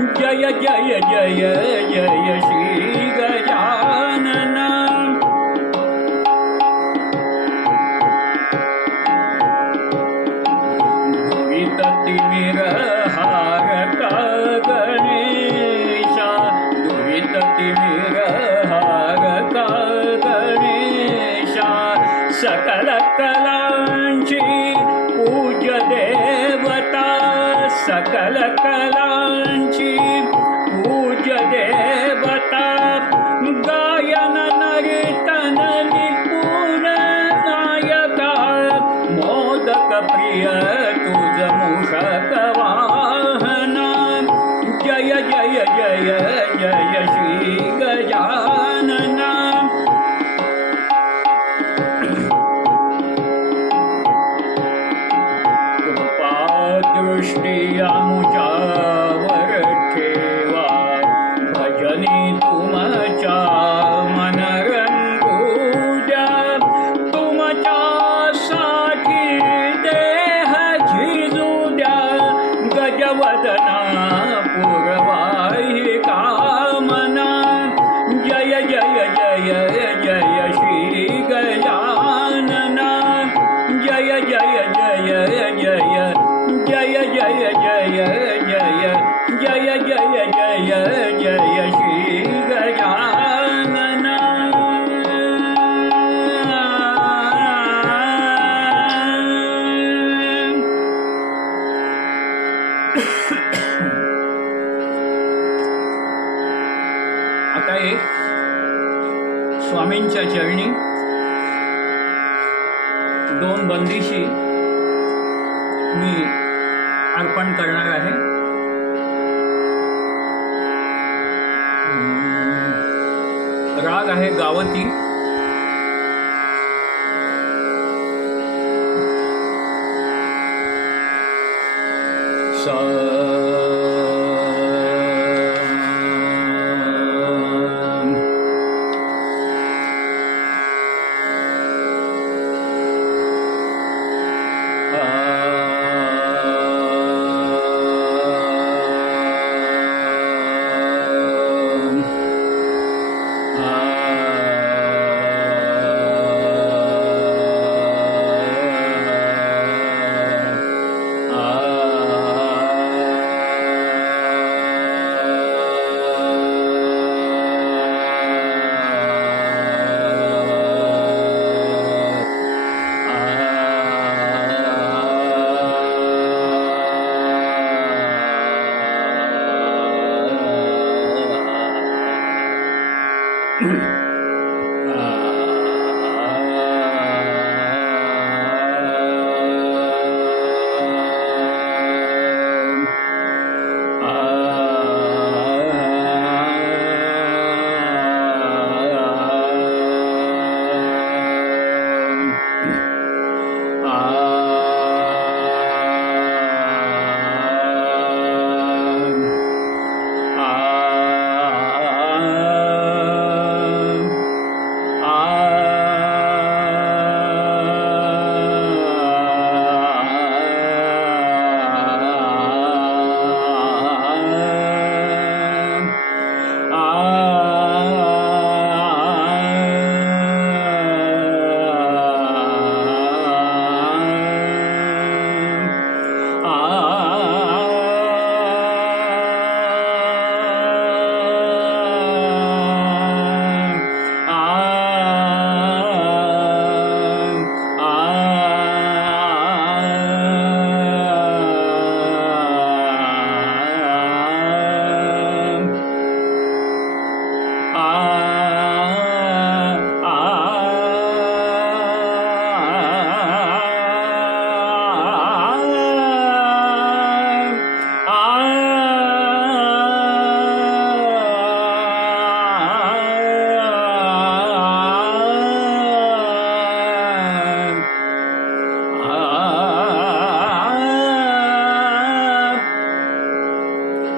जय जय जय जय जय श्री आता एक स्वामींच्या चरणी दोन बंदीशी मी अर्पण करणार आहे. राग आहे गावती. Mm-hmm.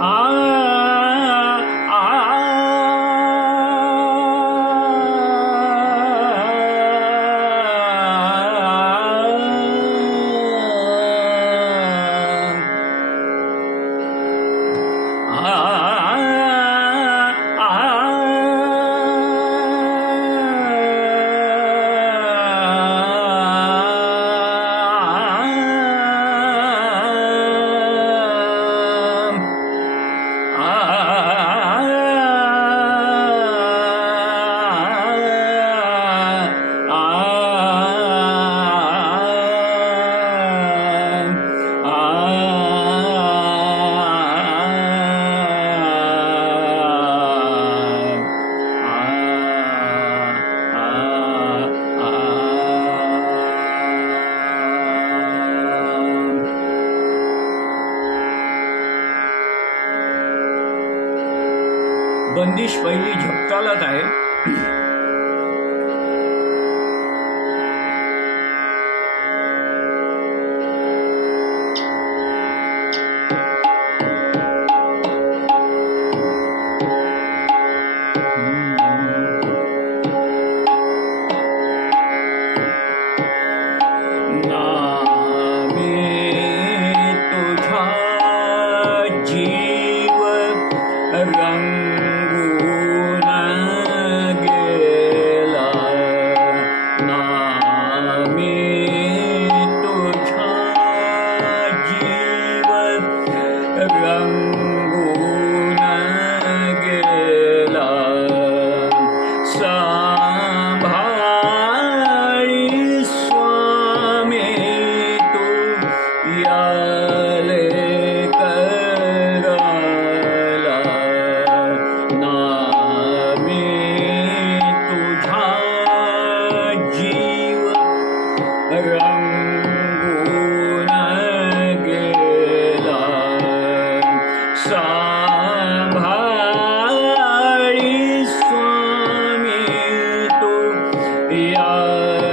啊 Bye.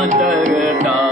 कमतरता